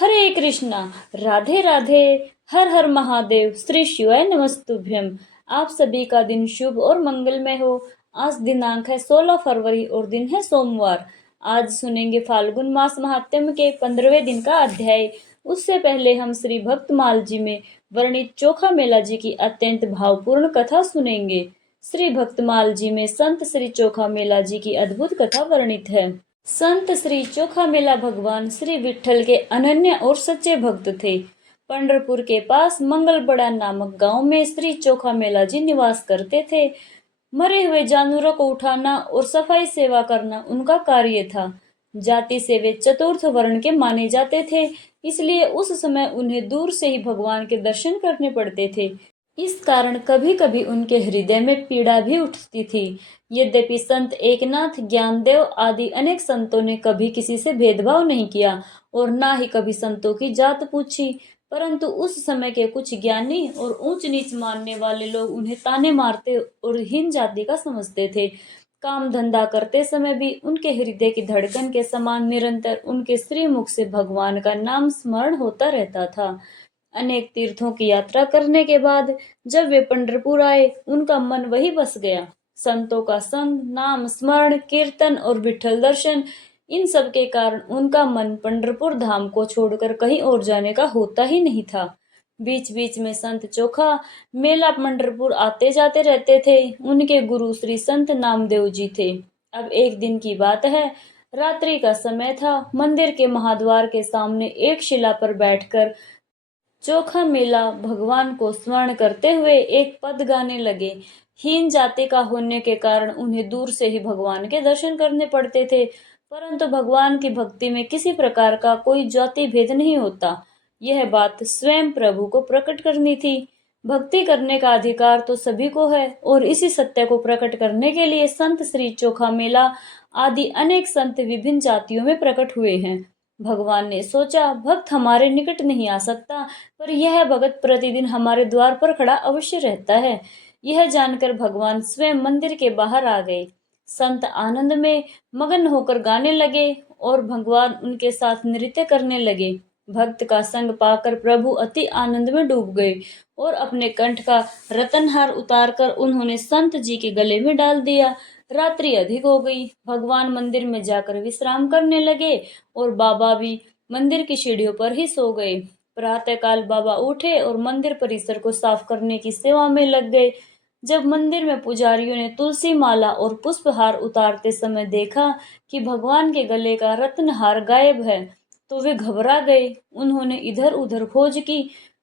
हरे कृष्णा। राधे राधे। हर हर महादेव। श्री शिवाय नमस्तुभ्यम। आप सभी का दिन शुभ और मंगलमय हो। आज दिनांक है 16 फरवरी और दिन है सोमवार। आज सुनेंगे फाल्गुन मास महात्म्य के 15वें दिन का अध्याय। उससे पहले हम श्री भक्तमाल जी में वर्णित चोखा मेला जी की अत्यंत भावपूर्ण कथा सुनेंगे। श्री भक्तमाल जी में संत श्री चोखा मेला जी की अद्भुत कथा वर्णित है। संत श्री चोखा मेला भगवान श्री विठ्ठल के अनन्य और सच्चे भक्त थे। पंढरपुर के पास मंगलबड़ा नामक गांव में श्री चोखा मेला जी निवास करते थे। मरे हुए जानवरों को उठाना और सफाई सेवा करना उनका कार्य था। जाति से वे चतुर्थ वर्ण के माने जाते थे, इसलिए उस समय उन्हें दूर से ही भगवान के दर्शन करने पड़ते थे। इस कारण कभी कभी उनके हृदय में पीड़ा भी उठती थी। यद्यपि संत एकनाथ, ज्ञानदेव आदि अनेक संतों ने कभी किसी से भेदभाव नहीं किया और ना ही कभी संतों की जात पूछी, परंतु उस समय के कुछ ज्ञानी और ऊंच नीच मानने वाले लोग उन्हें ताने मारते और हीन जाति का समझते थे। काम धंधा करते समय भी उनके हृदय की धड़कन के समान निरंतर उनके श्रीमुख से भगवान का नाम स्मरण होता रहता था। अनेक तीर्थों की यात्रा करने के बाद जब वे पंढरपुर आए, उनका मन वही बस गया। संतों का संग, नाम स्मरण, कीर्तन और विठ्ठल दर्शन, इन सब के कारण उनका मन पंढरपुर धाम को छोड़कर कहीं और जाने का होता ही नहीं था। बीच बीच में संत चोखा मेला पंढरपुर आते जाते रहते थे। उनके गुरु श्री संत नामदेव जी थे। अब एक दिन की बात है, रात्रि का समय था। मंदिर के महाद्वार के सामने एक शिला पर बैठकर चोखा मेला भगवान को स्मरण करते हुए एक पद गाने लगे। हीन जाति का होने के कारण उन्हें दूर से ही भगवान के दर्शन करने पड़ते थे, परंतु भगवान की भक्ति में किसी प्रकार का कोई जाति भेद नहीं होता। यह बात स्वयं प्रभु को प्रकट करनी थी। भक्ति करने का अधिकार तो सभी को है और इसी सत्य को प्रकट करने के लिए संत श्री चोखा मेला आदि अनेक संत विभिन्न जातियों में प्रकट हुए हैं। भगवान ने सोचा, भक्त हमारे निकट नहीं आ सकता, पर यह भगत प्रतिदिन हमारे द्वार पर खड़ा अवश्य रहता है। यह जानकर भगवान स्वयं मंदिर के बाहर आ गए। संत आनंद में मगन होकर गाने लगे और भगवान उनके साथ नृत्य करने लगे। भक्त का संग पाकर प्रभु अति आनंद में डूब गए और अपने कंठ का रतनहार उतारकर उन्होंने संत जी के गले में डाल दिया। रात्रि अधिक हो गई। भगवान मंदिर में जाकर विश्राम करने लगे और बाबा भी मंदिर की सीढ़ियों पर ही सो गए। प्रातःकाल बाबा उठे और मंदिर परिसर को साफ करने की सेवा में लग गए। जब मंदिर में पुजारियों ने तुलसी माला और पुष्पहार उतारते समय देखा कि भगवान के गले का रत्नहार गायब है, तो वे घबरा गए। उन्होंने इधर उधर खोज की,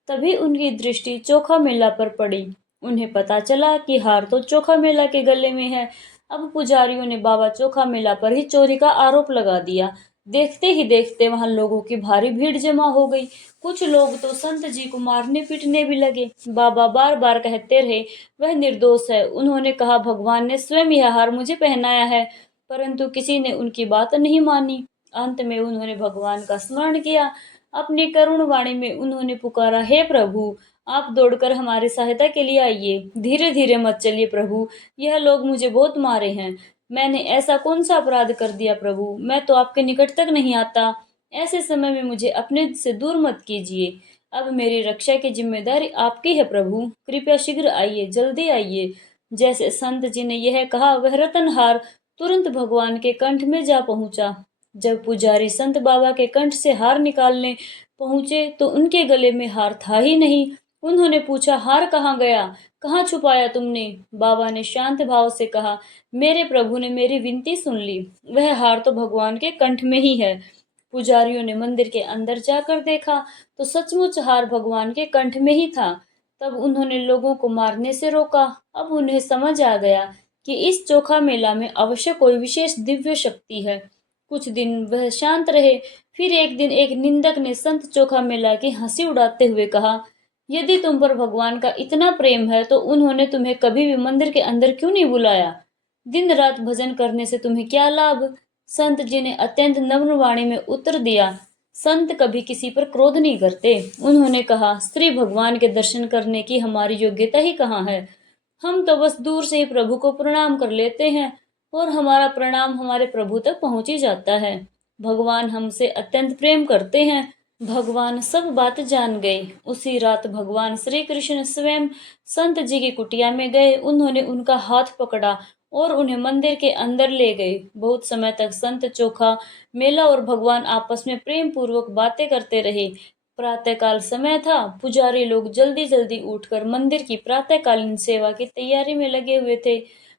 तभी उनकी दृष्टि चोखा मेला पर पड़ी। उन्हें पता चला कि हार तो चोखा मेला के गले में है। अब पुजारियों ने बाबा चोखा मेला पर ही चोरी का आरोप लगा दिया। देखते ही देखते वहां लोगों की भारी भीड़ जमा हो गई। कुछ लोग तो संत जी को मारने पीटने भी लगे। बाबा बार बार कहते रहे, वह निर्दोष है। उन्होंने कहा, भगवान ने स्वयं यह हार मुझे पहनाया है, परंतु किसी ने उनकी बात नहीं मानी। अंत में उन्होंने भगवान का स्मरण किया। अपनी करुण वाणी में उन्होंने पुकारा, हे प्रभु, आप दौड़कर हमारी सहायता के लिए आइए। धीरे धीरे मत चलिए प्रभु, यह लोग मुझे बहुत मारे हैं। मैंने ऐसा कौन सा अपराध कर दिया प्रभु, मैं तो आपके निकट तक नहीं आता। ऐसे समय में मुझे अपने से दूर मत कीजिए। अब मेरी रक्षा की जिम्मेदारी आपकी है प्रभु, कृपया शीघ्र आइए, जल्दी आइए। जैसे संत जी ने यह कहा, वह रतनहार तुरंत भगवान के कंठ में जा पहुंचा। जब पुजारी संत बाबा के कंठ से हार निकालने पहुंचे तो उनके गले में हार था ही नहीं। उन्होंने पूछा, हार कहाँ गया, कहाँ छुपाया तुमने? बाबा ने शांत भाव से कहा, मेरे प्रभु ने मेरी विनती सुन ली, वह हार तो भगवान के कंठ में ही है। पुजारियों ने मंदिर के अंदर जाकर देखा तो सचमुच हार भगवान के कंठ में ही था। तब उन्होंने लोगों को मारने से रोका। अब उन्हें समझ आ गया कि इस चोखा मेला में अवश्य कोई विशेष दिव्य शक्ति है। कुछ दिन वह शांत रहे। फिर एक दिन एक निंदक ने संत चोखा मेला की हंसी उड़ाते हुए कहा, यदि तुम पर भगवान का इतना प्रेम है तो उन्होंने तुम्हें कभी भी मंदिर के अंदर क्यों नहीं बुलाया? दिन रात भजन करने से तुम्हें क्या लाभ? संत जी ने अत्यंत नम्र वाणी में उत्तर दिया, संत कभी किसी पर क्रोध नहीं करते। उन्होंने कहा, श्री भगवान के दर्शन करने की हमारी योग्यता ही कहाँ है? हम तो बस दूर से ही प्रभु को प्रणाम कर लेते हैं और हमारा प्रणाम हमारे प्रभु तक पहुंच ही जाता है। भगवान हमसे अत्यंत प्रेम करते हैं। भगवान सब बात जान गए। उसी रात भगवान श्री कृष्ण स्वयं संत जी की कुटिया में गए। उन्होंने उनका हाथ पकड़ा और उन्हें मंदिर के अंदर ले गए। बहुत समय तक संत चोखा मेला और भगवान आपस में प्रेम पूर्वक बातें करते रहे। प्रातःकाल समय था। पुजारी लोग जल्दी जल्दी उठकर मंदिर की प्रातःकालीन सेवा की तैयारी में लगे हुए थे।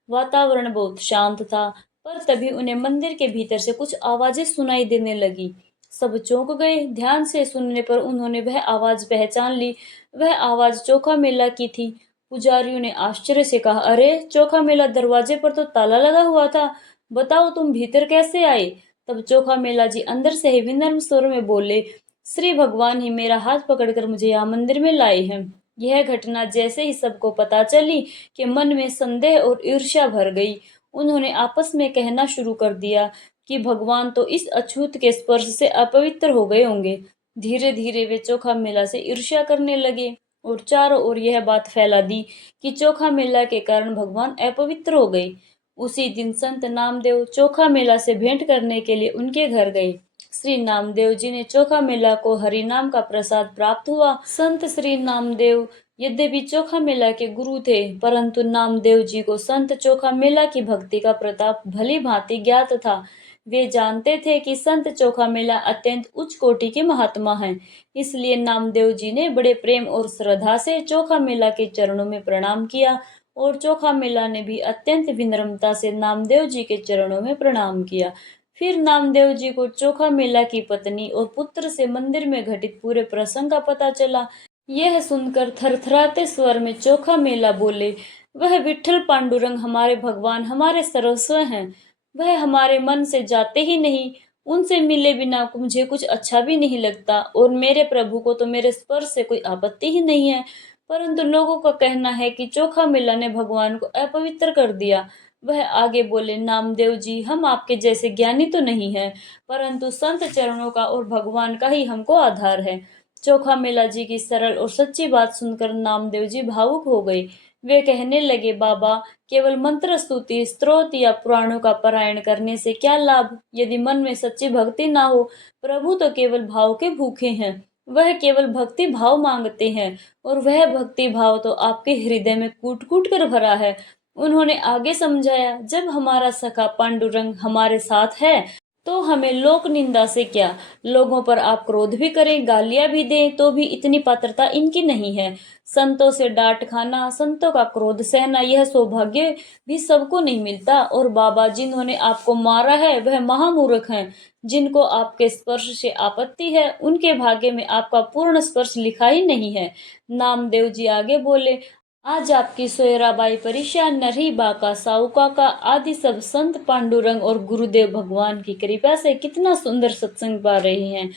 वातावरण बहुत शांत था, पर तभी उन्हें मंदिर के भीतर से कुछ आवाजें सुनाई देने लगी। सब चौंक गए। ध्यान से सुनने पर उन्होंने वह आवाज पहचान ली। वह आवाज चोखा मेला की थी। पुजारियों ने आश्चर्य से कहा, अरे चोखा मेला, दरवाजे पर तो ताला लगा हुआ था। बताओ तुम भीतर कैसे आए? तब चोखा मेला जी अंदर से ही विनम्र स्वर में बोले, श्री भगवान ही मेरा हाथ पकड़कर मुझे यहाँ मंदिर में लाए हैं। यह घटना जैसे ही सबको पता चली कि मन में संदेह और ईर्ष्या भर गई। उन्होंने आपस में कहना शुरू कर दिया कि भगवान तो इस अछूत के स्पर्श से अपवित्र हो गए होंगे। धीरे धीरे वे चोखा मेला से ईर्ष्या करने लगे और चारों ओर यह बात फैला दी कि चोखा मेला के कारण भगवान अपवित्र हो गए। उसी दिन संत नामदेव चोखा मेला से भेंट करने के लिए उनके घर गए। श्री नामदेव जी ने चोखा मेला को हरि नाम का प्रसाद प्राप्त हुआ। संत श्री नामदेव यद्यपि चोखा मेला के गुरु थे, परंतु नामदेव जी को संत चोखा मेला की भक्ति का प्रताप भली भांति ज्ञात था। वे जानते थे कि संत चोखा मेला अत्यंत उच्च कोटि के महात्मा हैं। इसलिए नामदेव जी ने बड़े प्रेम और श्रद्धा से चोखा मेला के चरणों में प्रणाम किया और चोखा मेला ने भी अत्यंत विनम्रता से नामदेव जी के चरणों में प्रणाम किया। फिर नामदेव जी को चोखा मेला की पत्नी और पुत्र से मंदिर में घटित पूरे प्रसंग का पता चला। यह सुनकर थरथराते स्वर में चोखा मेला बोले, वह विठ्ठल पांडुरंग हमारे भगवान, हमारे सर्वस्व हैं। वह हमारे मन से जाते ही नहीं। उनसे मिले बिना मुझे कुछ अच्छा भी नहीं लगता और मेरे प्रभु को तो मेरे स्पर्श से कोई आपत्ति ही नहीं है। परंतु लोगों का कहना है कि चोखा मेला ने भगवान को अपवित्र कर दिया। वह आगे बोले, नामदेव जी, हम आपके जैसे ज्ञानी तो नहीं है, परंतु संत चरणों का और भगवान का ही हमको आधार है। चोखा मेला जी की सरल और सच्ची बात सुनकर नामदेव जी भावुक हो गए। वे कहने लगे, बाबा, केवल मंत्र स्तुति स्त्रोत या पुराणों का पारायण करने से क्या लाभ, यदि मन में सच्ची भक्ति ना हो? प्रभु तो केवल भाव के भूखे हैं। वह केवल भक्ति भाव मांगते हैं और वह भक्ति भाव तो आपके हृदय में कूट कूट कर भरा है। उन्होंने आगे समझाया, जब हमारा सखा पांडुरंग हमारे साथ है तो हमें लोक निंदा से क्या। लोगों पर आप क्रोध भी करें, गालियां भी दें, तो भी इतनी पात्रता इनकी नहीं है। संतों से डांट खाना, संतों का क्रोध सहना, यह सौभाग्य भी सबको नहीं मिलता। और बाबा, जिन्होंने आपको मारा है वह महामूर्ख हैं। जिनको आपके स्पर्श से आपत्ति है, उनके भाग्य में आपका पूर्ण स्पर्श लिखा ही नहीं है। नामदेव जी आगे बोले, आज आपकी सोयराबाई परीक्षा, नरही बाका, साहू काका आदि सब संत पांडुरंग और गुरुदेव भगवान की कृपा से कितना सुंदर सत्संग पा रहे हैं।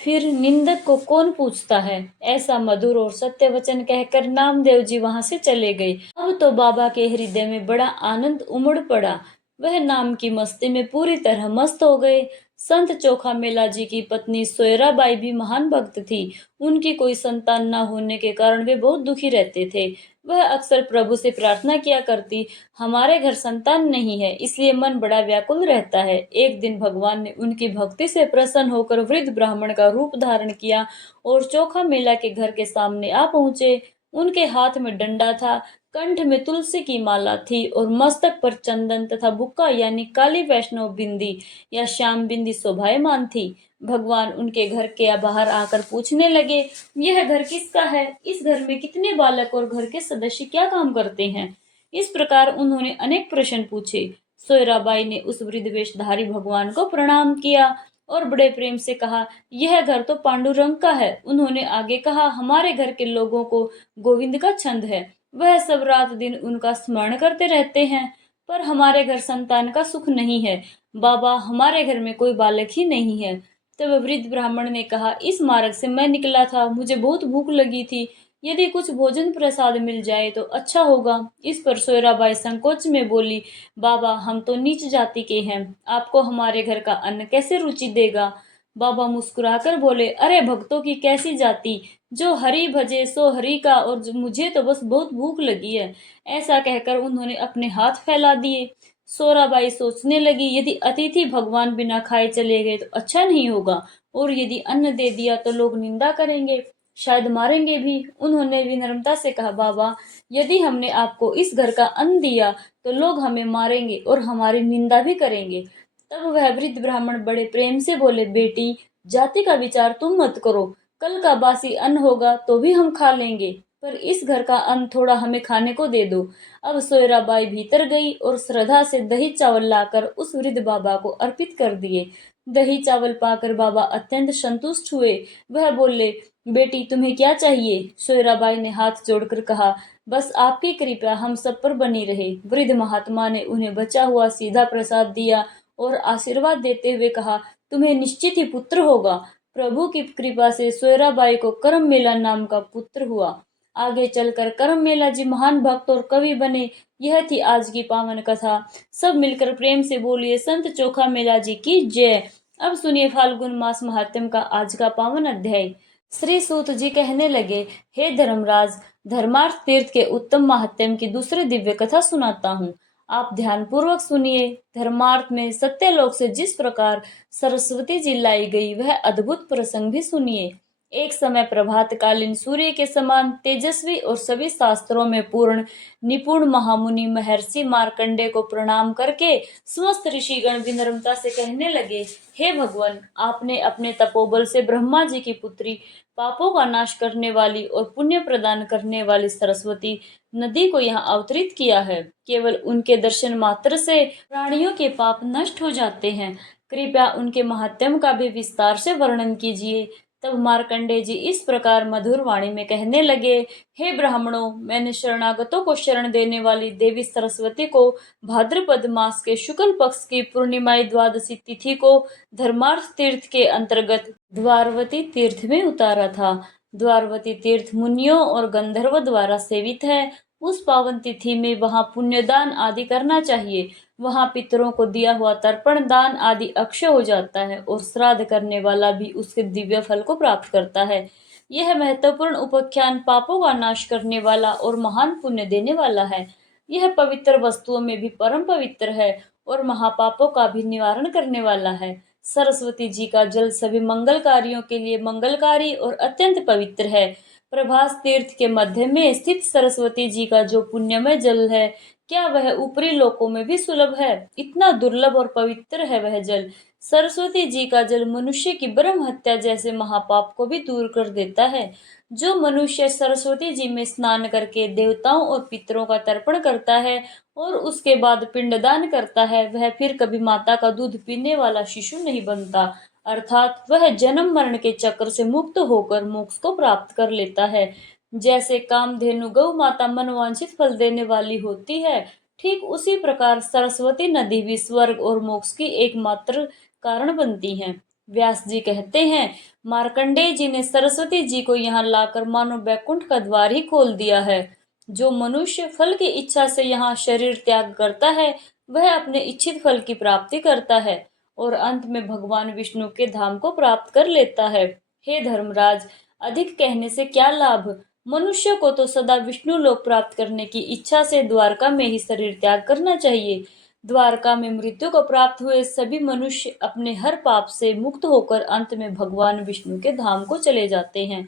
फिर निंदक को कौन पूछता है? ऐसा मधुर और सत्य वचन कहकर नामदेव जी वहां से चले गए। अब तो बाबा के हृदय में बड़ा आनंद उमड़ पड़ा। वह नाम की मस्ती में पूरी तरह मस्त हो गए। संत चोखा मेला जी की पत्नी सोयराबाई भी महान भक्त थी। उनकी कोई संतान न होने के कारण वे बहुत दुखी रहते थे। वह अक्सर प्रभु से प्रार्थना किया करती, हमारे घर संतान नहीं है, इसलिए मन बड़ा व्याकुल रहता है। एक दिन भगवान ने उनकी भक्ति से प्रसन्न होकर वृद्ध ब्राह्मण का रूप धारण किया और चोखा मेला के घर के सामने आ पहुंचे। उनके हाथ में डंडा था, कंठ में तुलसी की माला थी और मस्तक पर चंदन तथा बुक्का यानी काली वैष्णव बिंदी या श्याम बिंदी शोभायमान थी। भगवान उनके घर के बाहर आकर पूछने लगे, यह घर किसका है? इस घर में कितने बालक और घर के सदस्य क्या काम करते हैं? इस प्रकार उन्होंने अनेक प्रश्न पूछे। सोयराबाई ने उस वृद्ध वेशधारी भगवान को प्रणाम किया और बड़े प्रेम से कहा, यह घर तो पांडुरंग का है। उन्होंने आगे कहा, हमारे घर के लोगों को गोविंद का छंद है, वह सब रात दिन उनका स्मरण करते रहते हैं, पर हमारे घर संतान का सुख नहीं है। बाबा, हमारे घर में कोई बालक ही नहीं है। तब वृद्ध ब्राह्मण ने कहा, इस मार्ग से मैं निकला था, मुझे बहुत भूख लगी थी, यदि कुछ भोजन प्रसाद मिल जाए तो अच्छा होगा। इस पर सोयराबाई संकोच में बोली, बाबा, हम तो नीच जाति के हैं, आपको हमारे घर का अन्न कैसे रुचि देगा? बाबा मुस्कुराकर बोले, अरे भक्तों की कैसी जाति, जो हरि भजे सो हरि का, और मुझे तो बस बहुत भूख लगी है। ऐसा कहकर उन्होंने अपने हाथ फैला दिए। सोराबाई सोचने लगी, यदि अतिथि भगवान बिना खाए चले गए तो अच्छा नहीं होगा, और यदि अन्न दे दिया तो लोग निंदा करेंगे, शायद मारेंगे भी। उन्होंने विनम्रता से कहा, बाबा, यदि हमने आपको इस घर का अन्न दिया तो लोग हमें मारेंगे और हमारी निंदा भी करेंगे। तब वह वृद्ध ब्राह्मण बड़े प्रेम से बोले, बेटी, जाति का विचार तुम मत करो। कल का बासी अन्न होगा तो भी हम खा लेंगे, पर इस घर का अन्न थोड़ा हमें खाने को दे दो। अब सोयराबाई भीतर गई और श्रद्धा से दही चावल लाकर उस वृद्ध बाबा को अर्पित कर दिए। दही चावल पाकर बाबा अत्यंत संतुष्ट हुए। वह बोले, बेटी, तुम्हें क्या चाहिए? सोयराबाई ने हाथ जोड़कर कहा, बस आपकी कृपा हम सब पर बनी रहे। वृद्ध महात्मा ने उन्हें बचा हुआ सीधा प्रसाद दिया और आशीर्वाद देते हुए कहा, तुम्हें निश्चित ही पुत्र होगा। प्रभु की कृपा से सोयराबाई को करम मेला नाम का पुत्र हुआ। आगे चलकर करम मेला जी महान भक्त और कवि बने। यह थी आज की पावन कथा। सब मिलकर प्रेम से बोलिए, संत चोखा मेला जी की जय। अब सुनिए फाल्गुन मास महात्म्य का आज का पावन अध्याय। श्री सूत जी कहने लगे, हे धर्मराज, धर्मार्थ तीर्थ के उत्तम महात्म्य की दूसरी दिव्य कथा सुनाता हूँ। आप ध्यान पूर्वक सुनिए। धर्मार्थ में सत्यलोक से जिस प्रकार सरस्वती जी लाई गई, वह अद्भुत प्रसंग भी सुनिए। एक समय प्रभातकालीन सूर्य के समान तेजस्वी और सभी शास्त्रों में पूर्ण निपुण महामुनि महर्षि मार्कंडे को प्रणाम करके समस्त ऋषिगण विनम्रता से कहने लगे, हे भगवान, आपने अपने तपोबल से ब्रह्मा जी की पुत्री, पापों का नाश करने वाली और पुण्य प्रदान करने वाली सरस्वती नदी को यहाँ अवतरित किया है। केवल उनके दर्शन मात्र से प्राणियों के पाप नष्ट हो जाते हैं। कृपया उनके महात्म्य का भी विस्तार से वर्णन कीजिए। तब मार्कंडे जी इस प्रकार मधुर वाणी में कहने लगे, हे ब्राह्मणों, मैंने शरणागतों को शरण देने वाली देवी सरस्वती को भाद्रपद मास के शुक्ल पक्ष की पूर्णिमाई द्वादशी तिथि को धर्मार्थ तीर्थ के अंतर्गत द्वारवती तीर्थ में उतारा था। द्वारवती तीर्थ मुनियों और गंधर्व द्वारा सेवित है। उस पावन तिथि में वहां पुण्यदान आदि करना चाहिए। वहां पितरों को दिया हुआ तर्पण दान आदि अक्षय हो जाता है और श्राद्ध करने वाला भी उसके दिव्य फल को प्राप्त करता है। यह महत्वपूर्ण उपाख्यान पापों का नाश करने वाला और महान पुण्य देने वाला है। यह पवित्र वस्तुओं में भी परम पवित्र है और महापापों का भी निवारण करने वाला है। सरस्वती जी का जल सभी मंगल कार्यों के लिए मंगलकारी और अत्यंत पवित्र है। प्रभास तीर्थ के मध्य में स्थित सरस्वती जी का जो पुण्यमय जल है, क्या वह ऊपरी लोकों में भी सुलभ है? इतना दुर्लभ और पवित्र है वह जल। सरस्वती जी का जल मनुष्य की ब्रह्म हत्या जैसे महापाप को भी दूर कर देता है। जो मनुष्य सरस्वती जी में स्नान करके देवताओं और पितरों का तर्पण करता है और उसके बाद पिंडदान करता है, वह फिर कभी माता का दूध पीने वाला शिशु नहीं बनता, अर्थात वह जन्म मरण के चक्र से मुक्त होकर मोक्ष को प्राप्त कर लेता है। जैसे कामधेनु गौ माता मनवांछित फल देने वाली होती है, ठीक उसी प्रकार सरस्वती नदी भी स्वर्ग और मोक्ष की एकमात्र कारण बनती है। व्यास जी कहते हैं, मार्कंडेय जी ने सरस्वती जी को यहाँ लाकर मानो बैकुंठ का द्वार ही खोल दिया है। जो मनुष्य फल की इच्छा से यहाँ शरीर त्याग करता है, वह अपने इच्छित फल की प्राप्ति करता है और अंत में भगवान विष्णु के धाम को प्राप्त कर लेता है। हे धर्मराज, अधिक कहने से क्या लाभ? मनुष्य को तो सदा विष्णु लोक प्राप्त करने की इच्छा से द्वारका में ही शरीर त्याग करना चाहिए। द्वारका में मृत्यु को प्राप्त हुए सभी मनुष्य अपने हर पाप से मुक्त होकर अंत में भगवान विष्णु के धाम को चले जाते हैं।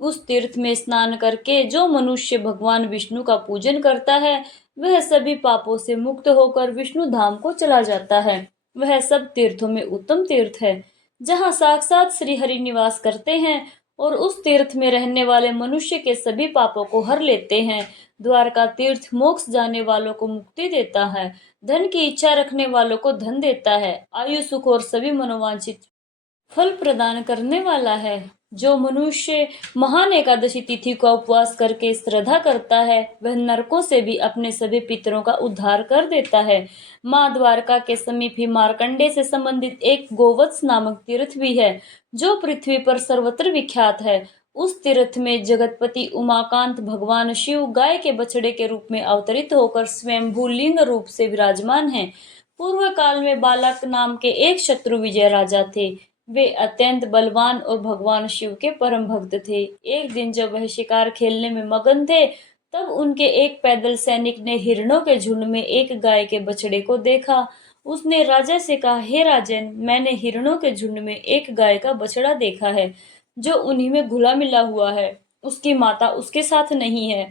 उस तीर्थ में स्नान करके जो मनुष्य भगवान विष्णु का पूजन करता है, वह सभी पापों से मुक्त होकर विष्णु धाम को चला जाता है। वह सब तीर्थों में उत्तम तीर्थ है, जहाँ साक्षात श्री हरि निवास करते हैं और उस तीर्थ में रहने वाले मनुष्य के सभी पापों को हर लेते हैं। द्वारका तीर्थ मोक्ष जाने वालों को मुक्ति देता है, धन की इच्छा रखने वालों को धन देता है, आयु सुख और सभी मनोवांछित फल प्रदान करने वाला है। जो मनुष्य महान एकादशी तिथि का उपवास करके श्रद्धा करता है, वह नरकों से भी अपने सभी पितरों का उद्धार कर देता है। माँ द्वारका के समीप ही मार्कंडे से संबंधित एक गोवत्स नामक तीर्थ भी है, जो पृथ्वी पर सर्वत्र विख्यात है। उस तीर्थ में जगतपति उमाकांत भगवान शिव गाय के बछड़े के रूप में अवतरित होकर स्वयंभू लिंग रूप से विराजमान है। पूर्व काल में बालक नाम के एक शत्रु विजय राजा थे। वे अत्यंत बलवान और भगवान शिव के परम भक्त थे। एक दिन जब वह शिकार खेलने में मगन थे, तब उनके एक पैदल सैनिक ने हिरणों के झुंड में एक गाय के बछड़े को देखा। उसने राजा से कहा, हे राजन, मैंने हिरणों के झुंड में एक गाय का बछड़ा देखा है, जो उन्हीं में घुला मिला हुआ है। उसकी माता उसके साथ नहीं है।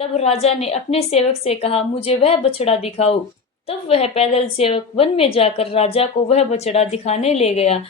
तब राजा ने अपने सेवक से कहा, मुझे वह बछड़ा दिखाओ। तब वह पैदल सेवक वन में जाकर राजा को वह बछड़ा दिखाने ले गया।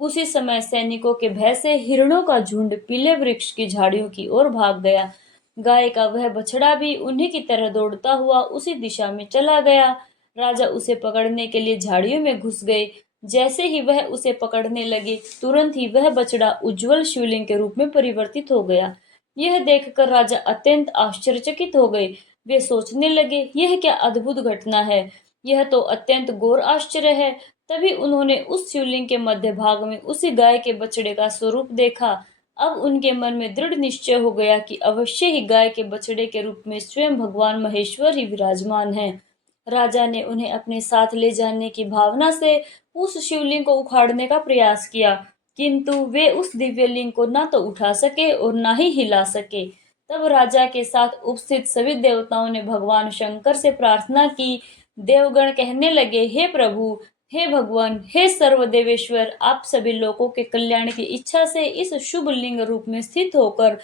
उसी समय सैनिकों के भय से हिरणों का झुंड पीले वृक्ष की झाड़ियों की ओर भाग गया। गाय का वह बछड़ा भी उन्हीं की तरह दौड़ता हुआ उसी दिशा में चला गया। राजा उसे पकड़ने के लिए झाड़ियों में घुस गए। जैसे ही वह उसे पकड़ने लगे, तुरंत ही वह बछड़ा उज्जवल शिवलिंग के रूप में परिवर्तित हो गया। यह देखकर राजा अत्यंत आश्चर्यचकित हो गए। वे सोचने लगे, यह क्या अद्भुत घटना है, यह तो अत्यंत घोर आश्चर्य है। तभी उन्होंने उस शिवलिंग के मध्य भाग में उसी गाय के बछड़े का स्वरूप देखा। अब उनके मन में दृढ़ निश्चय हो गया कि अवश्य ही गाय के बछड़े के रूप में स्वयं भगवान महेश्वर ही विराजमान हैं। राजा ने उन्हें अपने साथ ले जाने की भावना से उस शिवलिंग को उखाड़ने का प्रयास किया, किंतु वे उस दिव्य लिंग को न तो उठा सके और न ही हिला सके। तब राजा के साथ उपस्थित सभी देवताओं ने भगवान शंकर से प्रार्थना की। देवगण कहने लगे, हे प्रभु, हे भगवान, हे सर्वदेवेश्वर, आप सभी लोगों के कल्याण की इच्छा से इस शुभ लिंग रूप में स्थित होकर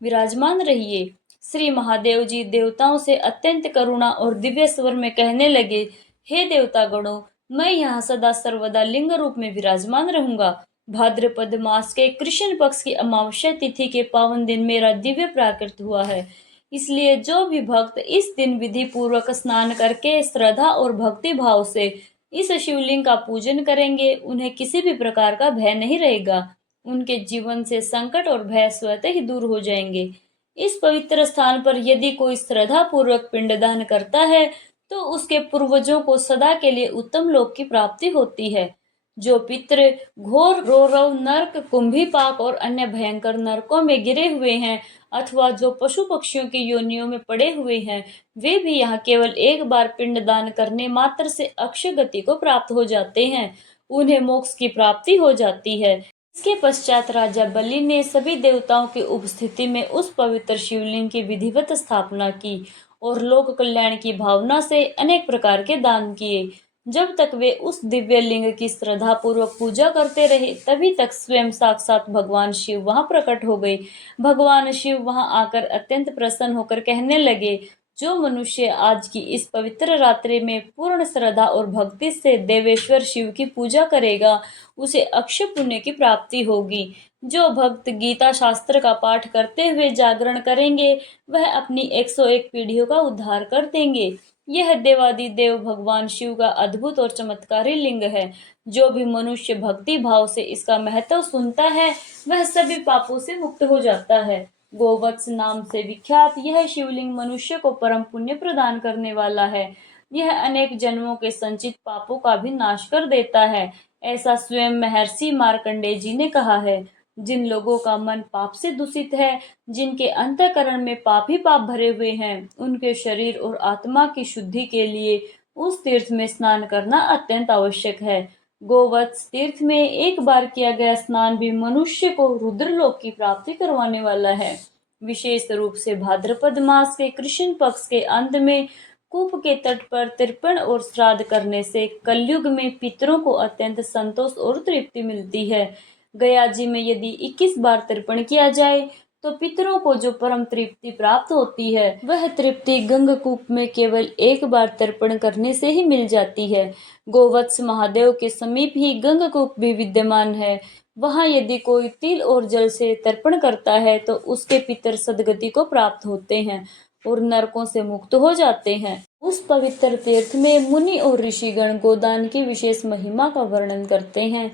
विराजमान रहिए। श्री महादेव जी देवताओं से अत्यंत करुणा और दिव्य स्वर में कहने लगे, हे देवता गणों, मैं यहाँ सदा सर्वदा लिंग रूप में विराजमान रहूंगा। भाद्रपद मास के कृष्ण पक्ष की अमावस्या तिथि के पावन दिन मेरा दिव्य प्राकट्य हुआ है। इसलिए जो भी भक्त इस दिन विधि पूर्वक स्नान करके श्रद्धा और भक्ति भाव से इस शिवलिंग का पूजन करेंगे, उन्हें किसी भी प्रकार का भय नहीं रहेगा। उनके जीवन से संकट और भय स्वतः ही दूर हो जाएंगे। इस पवित्र स्थान पर यदि कोई श्रद्धा पूर्वक पिंडदान करता है, तो उसके पूर्वजों को सदा के लिए उत्तम लोक की प्राप्ति होती है। जो पितृ घोर रौरव नरक, कुंभीपाक और अन्य भयंकर नरकों में गिरे हुए हैं, अथवा जो पशु पक्षियों की योनियों में पड़े हुए हैं, वे भी यहाँ केवल एक बार पिंडदान करने मात्र से अक्षय गति को प्राप्त हो जाते हैं। उन्हें मोक्ष की प्राप्ति हो जाती है। इसके पश्चात राजा बलि ने सभी देवताओं की उपस्थिति में उस पवित्र शिवलिंग की विधिवत स्थापना की और लोक कल्याण की भावना से अनेक प्रकार के दान किए। जब तक वे उस दिव्य लिंग की श्रद्धा पूर्वक पूजा करते रहे, तभी तक स्वयं साक्षात भगवान शिव वहां प्रकट हो गए। भगवान शिव वहां आकर अत्यंत प्रसन्न होकर कहने लगे, जो मनुष्य आज की इस पवित्र रात्रि में पूर्ण श्रद्धा और भक्ति से देवेश्वर शिव की पूजा करेगा, उसे अक्षय पुण्य की प्राप्ति होगी। जो भक्त गीता शास्त्र का पाठ करते हुए जागरण करेंगे, वह अपनी 101 पीढ़ियों का उद्धार कर देंगे। यह देवादिदेव भगवान शिव का अद्भुत और चमत्कारी लिंग है। जो भी मनुष्य भक्ति भाव से इसका महत्व सुनता है, वह सभी पापों से मुक्त हो जाता है। गोवत्स नाम से विख्यात यह शिवलिंग मनुष्य को परम पुण्य प्रदान करने वाला है। यह अनेक जन्मों के संचित पापों का भी नाश कर देता है। ऐसा स्वयं महर्षि मार्कंडेय जी ने कहा है। जिन लोगों का मन पाप से दूषित है, जिनके अंतःकरण में पाप ही पाप भरे हुए हैं, उनके शरीर और आत्मा की शुद्धि के लिए उस तीर्थ में स्नान करना अत्यंत आवश्यक है। गोवत्स तीर्थ में एक बार किया गया स्नान भी मनुष्य को रुद्रलोक की प्राप्ति करवाने वाला है। विशेष रूप से भाद्रपद मास के कृष्ण पक्ष के अंत में कूप के तट पर तर्पण और श्राद्ध करने से कलयुग में पितरों को अत्यंत संतोष और तृप्ति मिलती है। गया जी में यदि 21 बार तर्पण किया जाए, तो पितरों को जो परम तृप्ति प्राप्त होती है, वह तृप्ति गंगकूप में केवल एक बार तर्पण करने से ही मिल जाती है। गोवत्स महादेव के समीप ही गंगकूप भी विद्यमान है। वहां यदि कोई तिल और जल से तर्पण करता है, तो उसके पितर सदगति को प्राप्त होते हैं और नरकों से मुक्त हो जाते हैं। उस पवित्र तीर्थ में मुनि और ऋषिगण गोदान की विशेष महिमा का वर्णन करते हैं।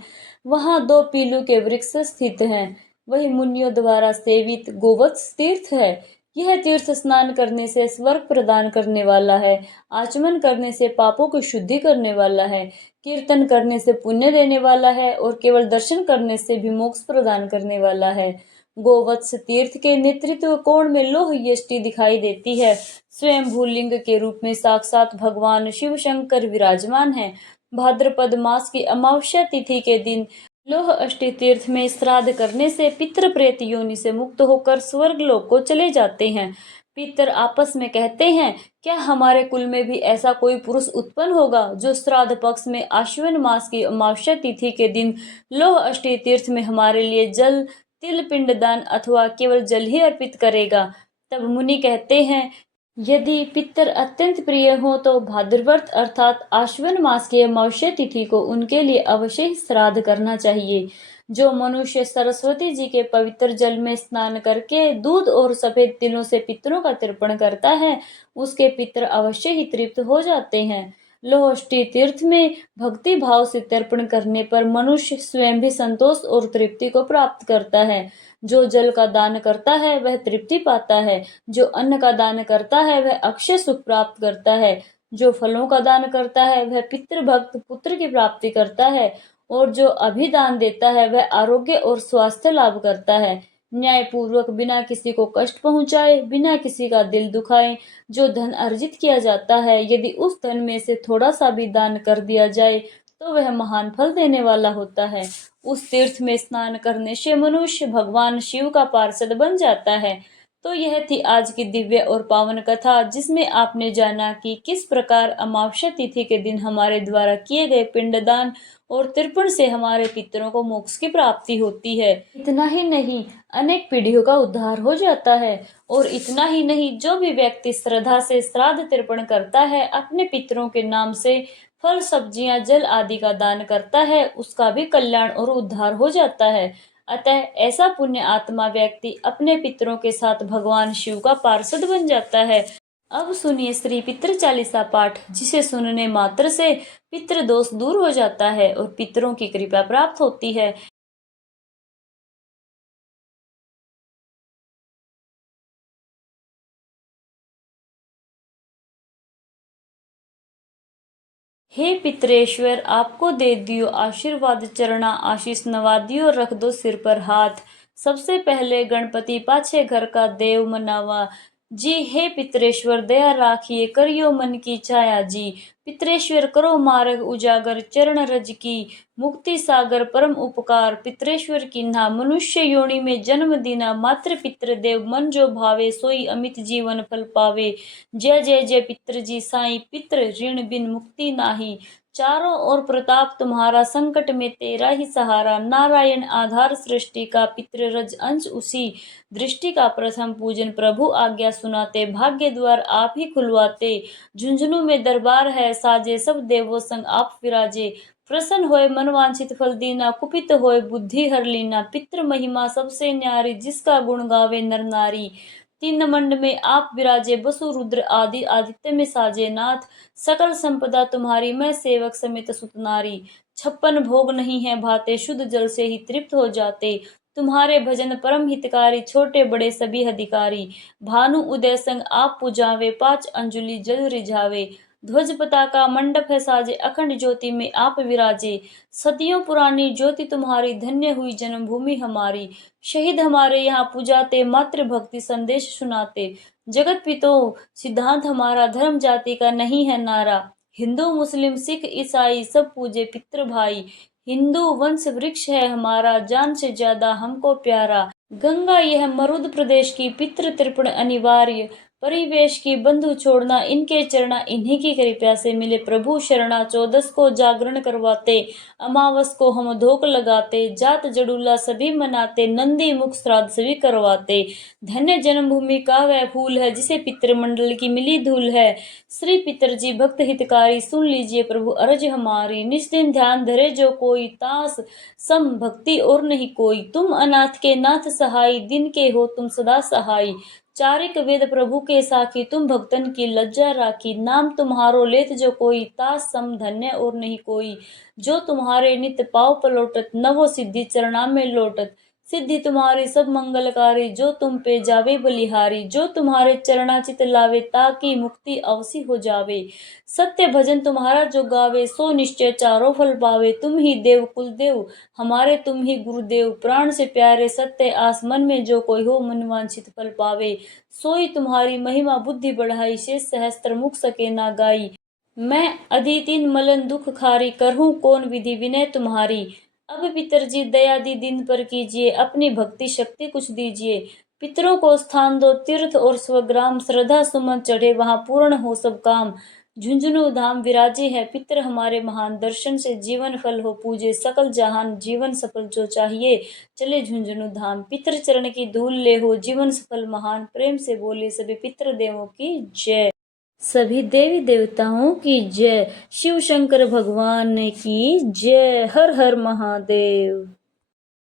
वहां 2 पीलू के वृक्ष स्थित हैं। वही मुनियों द्वारा सेवित गोवत्स तीर्थ है। यह तीर्थ स्नान करने से स्वर्ग प्रदान करने वाला है, आचमन करने से पापों की शुद्धि करने वाला है, कीर्तन करने से पुण्य देने वाला है और केवल दर्शन करने से भी मोक्ष प्रदान करने वाला है। गोवत्स तीर्थ के नेतृत्व कोण में लोह यष्टि दिखाई देती है। स्वयं भूलिंग के रूप में साक्षात भगवान शिव शंकर विराजमान है। भाद्रपद मास की अमावस्या तिथि के दिन लोह अष्टि तीर्थ में श्राद्ध करने से पितृ प्रेत योनि से मुक्त होकर स्वर्ग लोक को चले जाते हैं। पितर आपस में कहते हैं, क्या हमारे कुल में भी ऐसा कोई पुरुष उत्पन्न होगा जो श्राद्ध पक्ष में आश्विन मास की अमावस्या तिथि के दिन लोह अष्टी तीर्थ में हमारे लिए जल, तिल, पिंडदान अथवा केवल जल ही अर्पित करेगा। तब मुनि कहते हैं, यदि पितर अत्यंत प्रिय हो तो भाद्रव्रत अर्थात आश्विन मास की अमावस्या तिथि को उनके लिए अवश्य ही श्राद्ध करना चाहिए। जो मनुष्य सरस्वती जी के पवित्र जल में स्नान करके दूध और सफेद तिलों से पितरों का तर्पण करता है, उसके पितर अवश्य ही तृप्त हो जाते हैं। लोहष्टी तीर्थ में भक्ति भाव से तर्पण करने पर मनुष्य स्वयं भी संतोष और तृप्ति को प्राप्त करता है। जो जल का दान करता है वह तृप्ति पाता है, जो अन्न का दान करता है वह अक्षय सुख प्राप्त करता है, जो फलों का दान करता है वह पितृ भक्त पुत्र की प्राप्ति करता है, और जो अभिदान देता है वह आरोग्य और स्वास्थ्य लाभ करता है। न्यायपूर्वक बिना किसी को कष्ट पहुंचाए, बिना किसी का दिल दुखाए जो धन अर्जित किया जाता है, यदि उस धन में से थोड़ा सा भी दान कर दिया जाए तो वह महान फल देने वाला होता है। उस तीर्थ में स्नान करने से मनुष्य भगवान शिव का पार्षद बन जाता है। तो यह थी आज की दिव्य और पावन कथा, जिसमें आपने जाना कि किस प्रकार अमावस्या तिथि के दिन हमारे द्वारा किए गए पिंडदान और तर्पण से हमारे पितरों को मोक्ष की प्राप्ति होती है। इतना ही नहीं, अनेक पीढ़ियों का उद्धार हो जाता है। और इतना ही नहीं, जो भी व्यक्ति श्रद्धा से श्राद्ध तर्पण करता है, अपने पितरों के नाम से फल, सब्जियां, जल आदि का दान करता है, उसका भी कल्याण और उद्धार हो जाता है। अतः ऐसा पुण्य आत्मा व्यक्ति अपने पितरों के साथ भगवान शिव का पार्षद बन जाता है। अब सुनिए श्री पितृ चालीसा पाठ, जिसे सुनने मात्र से पितृ दोष दूर हो जाता है और पितरों की कृपा प्राप्त होती है। हे पितरेश्वर, आपको दे दियो आशीर्वाद चरणा, आशीष नवा दियो, रख दो सिर पर हाथ। सबसे पहले गणपति, पाछे घर का देव मनावा जी। हे पितरेश्वर, दया राखिए, करियो मन की छाया जी। पितरेश्वर, करो मार्ग उजागर, चरण रज की। मुक्ति सागर परम उपकार, पितरेश्वर कीन्हा। मनुष्य योनि में जन्म दीना, मात्र पितृ देव, मन जो भावे सोई अमित जीवन फल पावे। जय जय जय पितृ जी साईं, पितृ ऋण बिन मुक्ति नाही। चारों ओर प्रताप तुम्हारा, संकट में तेरा ही सहारा। नारायण आधार सृष्टि का, पितृ रज अंश उसी। दृष्टि का प्रथम पूजन, प्रभु आज्ञा सुनाते। भाग्य द्वार आप ही खुलवाते। झुंझुनू में दरबार है साजे, सब देवों संग आप विराजे। प्रसन्न होए मन वांछित फल दीना, कुपित होए बुद्धि हर लीना। पितृ महिमा सबसे न्यारी, जिसका गुण गावे नर नारी। तीन मंड में आप विराजे, बसु रुद्र आदि आदित्य में साजे नाथ। सकल संपदा तुम्हारी, मैं सेवक समेत सुत नारी। छप्पन भोग नहीं है भाते, शुद्ध जल से ही तृप्त हो जाते। तुम्हारे भजन परम हितकारी, छोटे बड़े सभी अधिकारी। भानु उदय संग आप पुजावे, पांच अंजुलि जल रिझावे। ध्वज पताका मंडप है साजे, अखंड ज्योति में आप विराजे। सदियों पुरानी ज्योति तुम्हारी, धन्य हुई जन्मभूमि हमारी। शहीद हमारे यहाँ पुजाते, मातृ भक्ति संदेश सुनाते। जगत पितो सिद्धांत हमारा, धर्म जाति का नहीं है नारा। हिंदू मुस्लिम सिख ईसाई सब पूजे पितृ भाई। हिंदू वंश वृक्ष है हमारा, जान से ज्यादा हमको प्यारा। गंगा यह मरुद प्रदेश की, पितृ तर्पण अनिवार्य। परिवेश की बंधु छोड़ना, इनके चरणा, इन्हीं की कृपा से मिले प्रभु शरणा। चौदस को जागरण करवाते, अमावस को हम धोख लगाते। जात जड़ूला सभी मनाते, नंदी मुख श्राद्ध सभी करवाते। धन्य जन्मभूमि का वह फूल है, जिसे पितृमंडल की मिली धूल है। श्री पितर जी भक्त हितकारी, सुन लीजिए प्रभु अरज हमारी। निज दिन ध्यान धरे जो कोई, तास सम भक्ति और नहीं कोई। तुम अनाथ के नाथ सहाय, दिन के हो तुम सदा सहाय। चारिक वेद प्रभु के साखी, तुम भक्तन की लज्जा राखी। नाम तुम्हारो लेत जो कोई, तास सम धन्य और नहीं कोई। जो तुम्हारे नित्य पाव पलोटत, नवो सिद्धि चरणा में लोटत। सिद्धि तुम्हारी सब मंगलकारी, जो तुम पे जावे बलिहारी। जो तुम्हारे चरणाचित लावे, ताकि मुक्ति अवसी हो जावे। सत्य भजन तुम्हारा जो गावे, सो निश्चय चारों फल पावे। तुम ही देव कुल देव हमारे, तुम ही गुरुदेव प्राण से प्यारे। सत्य आस मन में जो कोई हो, मन वांछित फल पावे। सोई तुम्हारी महिमा बुद्धि बढ़ाई, शेष सहस्त्र मुख सके ना गाई। मैं अदितिन मलन दुख खारी, करहूँ कौन विधि विनय तुम्हारी। अब पितरजी दया दी दिन पर कीजिए, अपनी भक्ति शक्ति कुछ दीजिए। पितरों को स्थान दो तीर्थ और स्वग्राम, श्रद्धा सुमन चढ़े वहां पूर्ण हो सब काम। झुंझुनू धाम विराजे है पितर हमारे महान, दर्शन से जीवन फल हो पूजे सकल जहान, जीवन सफल जो चाहिए चले झुंझुनू धाम। पितर चरण की धूल ले हो जीवन सफल महान, प्रेम से बोले सभी पितृ देवों की जय। सभी देवी देवताओं की जय, शिव शंकर भगवान की जय। हर हर महादेव।